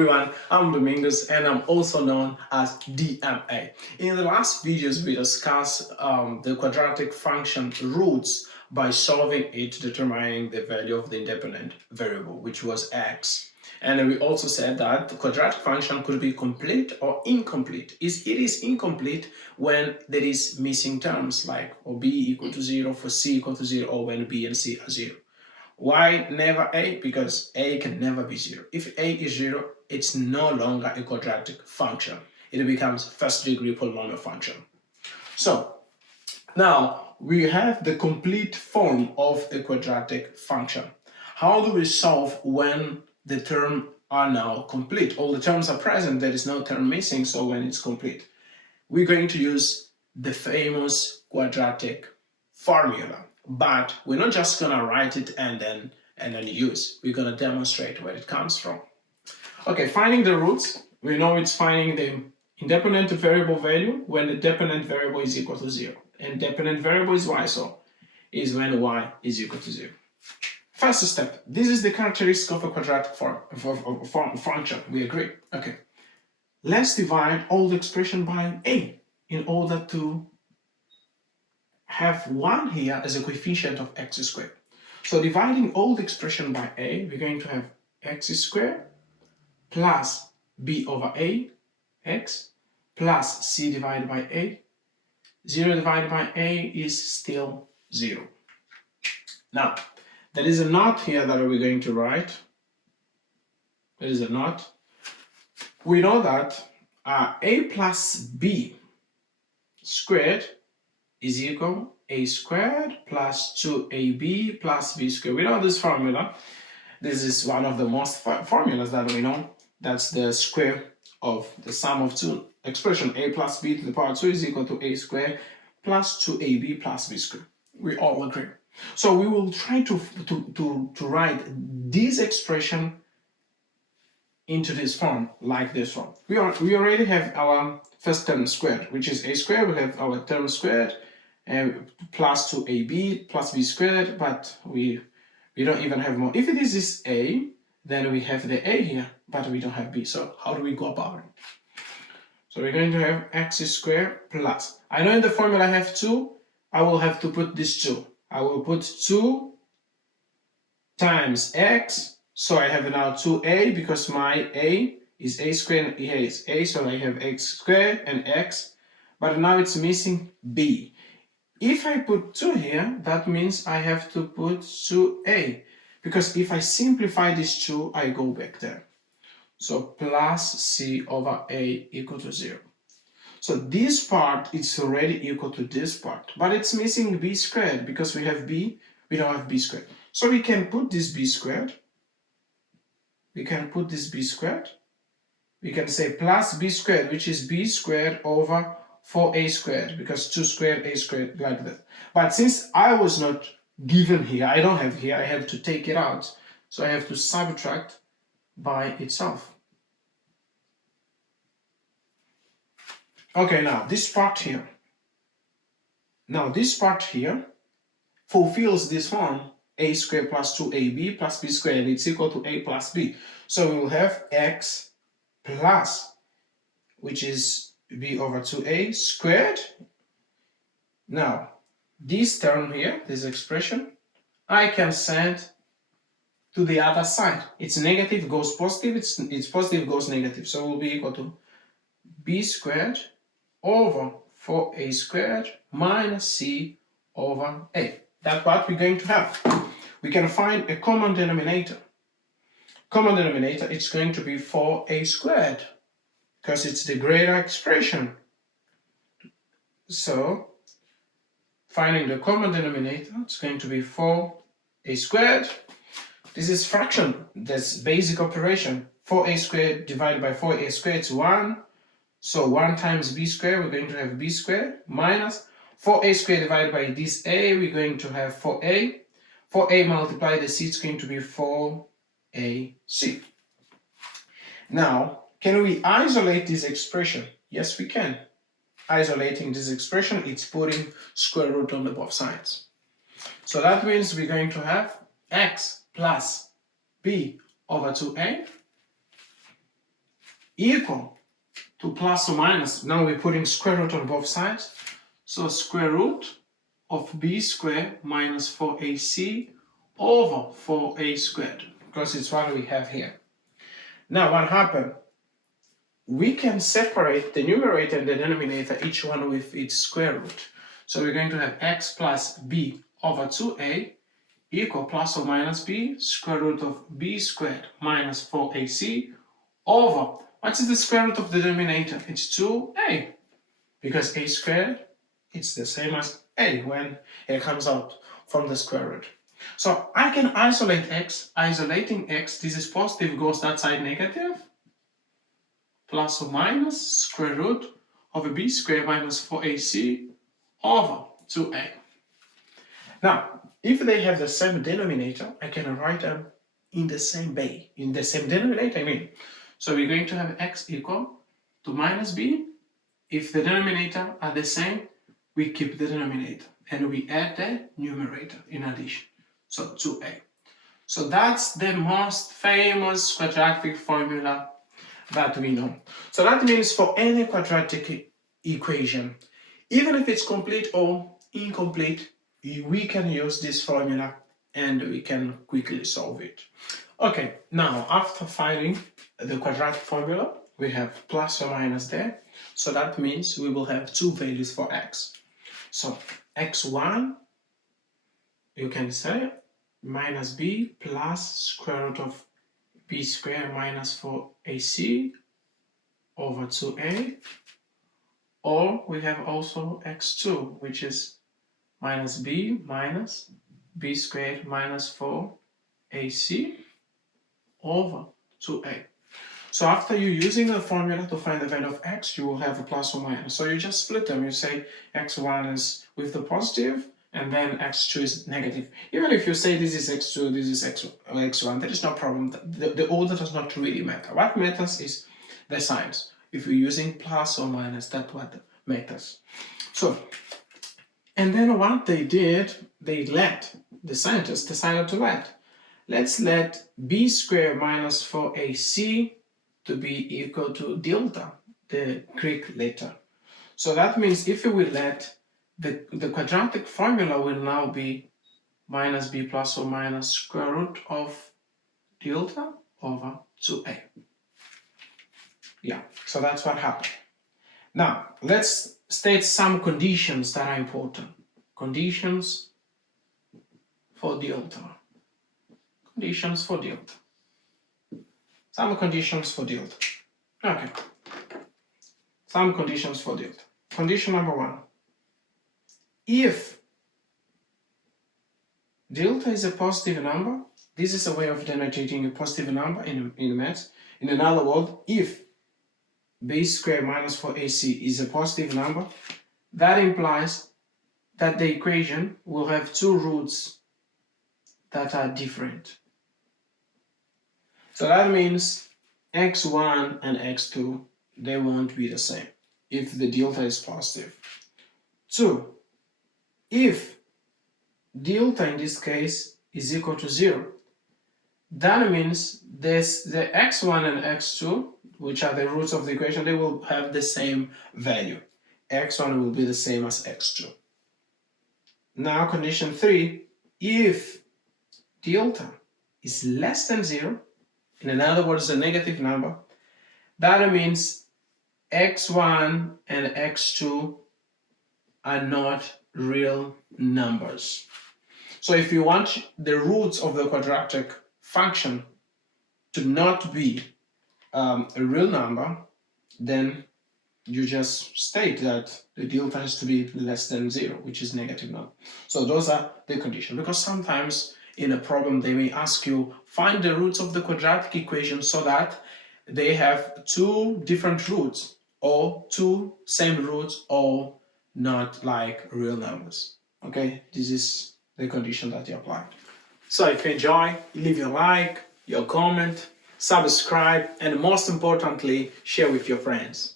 everyone, I'm Domingos and I'm also known as DMA. In the last videos we discussed the quadratic function roots by solving it, determining the value of the independent variable, which was x. And we also said that the quadratic function could be complete or incomplete. It is incomplete when there is missing terms like for b equal to 0, for c equal to 0, or when b and c are 0. Why never a? Because a can never be 0. If a is 0, it's no longer a quadratic function. It becomes first-degree polynomial function. So now we have the complete form of a quadratic function. How do we solve when the terms are now complete? All the terms are present, there is no term missing, so when it's complete. We're going to use the famous quadratic formula. But we're not just gonna write it and then use. We're gonna demonstrate where it comes from. Okay, finding the roots. We know it's finding the independent variable value when the dependent variable is equal to 0. And dependent variable is y, so is when y is equal to 0. First step. This is the characteristic of a quadratic function. We agree? Okay. Let's divide all the expression by a in order to have 1 here as a coefficient of x squared. So dividing all the expression by a, we're going to have x squared plus b over a, x, plus c divided by a. 0 divided by a is still 0. Now, there is a knot here that we're going to write. There is a knot. We know that a plus b squared is equal a squared plus 2ab plus b squared. We know this formula. This is one of the most formulas that we know. That's the square of the sum of two expression. A plus b to the power 2 is equal to a squared plus 2ab plus b squared. We all agree. So we will try to write this expression into this form, like this form. We already have our first term squared, which is a squared. We have our term squared and plus 2ab plus b squared, but we don't even have more. If it is this a, then we have the a here, but we don't have b. So how do we go about it? So we're going to have x squared plus. I know in the formula I have 2. I will have to put this 2. I will put 2 times x. So I have now 2a because my a is a squared and here is a. So I have x squared and x. But now it's missing b. If I put 2 here, that means I have to put 2a. Because if I simplify this 2, I go back there. So plus c over a equal to 0. So this part is already equal to this part. But it's missing b squared because we have b, we don't have b squared. So we can put this b squared. We can put this b squared. We can say plus b squared, which is b squared over 4a squared, because 2 squared, a squared, like that. But since I was not given here, I don't have here, I have to take it out. So I have to subtract by itself. Okay, now this part here. Now this part here fulfills this form, a squared plus 2ab plus b squared, and it's equal to a plus b. So we will have x plus, which is b over 2a squared. Now, this term here, this expression, I can send to the other side. It's negative, goes positive, it's positive, goes negative. So it will be equal to b squared over 4a squared minus c over a. That's what we're going to have. We can find a common denominator. Common denominator, it's going to be 4a squared, because it's the greater expression. So, finding the common denominator, it's going to be 4a squared. This is fraction, that's basic operation. 4a squared divided by 4a squared is 1. So 1 times b squared, we're going to have b squared, minus 4a squared divided by this a, we're going to have 4a. 4a multiplied the c, it's going to be 4ac. Now, can we isolate this expression? Yes, we can. Isolating this expression, it's putting square root on the both sides. So that means we're going to have x plus b over 2a equal to plus or minus, now we're putting square root on both sides, so square root of b squared minus 4ac over 4a squared, because it's what we have here. Now what happened? We can separate the numerator and the denominator, each one with its square root. So we're going to have x plus b over 2a equal plus or minus b square root of b squared minus 4ac over, what is the square root of the denominator? It's 2a, because a squared, it's the same as a when it comes out from the square root. So I can isolate x. Isolating x, this is positive, goes that side negative, plus or minus square root of a b squared minus 4ac over 2a. Now, if they have the same denominator, I can write them in the same way, in the same denominator, I mean. So we're going to have x equal to minus b. If the denominator are the same, we keep the denominator and we add the numerator in addition. So 2a. So that's the most famous quadratic formula that we know. So that means for any quadratic equation, even if it's complete or incomplete, we can use this formula and we can quickly solve it. Okay, now after finding the quadratic formula, we have plus or minus there. So that means we will have two values for x. So x1, you can say minus b plus square root of b squared minus 4ac over 2a, or we have also x2, which is minus b squared minus 4ac over 2a. So after you're using the formula to find the value of x, you will have a plus or minus. So you just split them. You say x1 is with the positive, and then x2 is negative. Even if you say this is x2, this is x1, there is no problem. The order does not really matter. What matters is the signs. If you're using plus or minus, that's what matters. So, and then what they did, the scientists decided to let's let b squared minus 4ac to be equal to delta, the Greek letter. So that means if we let the quadratic formula will now be minus b plus or minus square root of delta over 2a. Yeah, so that's what happened. Now, let's state some conditions that are important. Conditions for delta. Conditions for delta. Some conditions for delta. Okay. Some conditions for delta. Condition number 1. If delta is a positive number, this is a way of denoting a positive number in maths. In another word, if b squared minus 4ac is a positive number, that implies that the equation will have two roots that are different. So that means x1 and x2, they won't be the same if the delta is positive. 2. If delta in this case is equal to 0, that means the x1 and x2, which are the roots of the equation, they will have the same value. x1 will be the same as x2. Now condition 3, if delta is less than 0, in other words a negative number, that means x1 and x2 are not real numbers. So if you want the roots of the quadratic function to not be a real number, then you just state that the delta has to be less than 0, which is negative number. So those are the conditions, because sometimes in a problem they may ask you find the roots of the quadratic equation so that they have two different roots or two same roots or not like real numbers. Okay, this is the condition that you apply. So if you enjoy, leave your like, your comment, subscribe, and most importantly, share with your friends.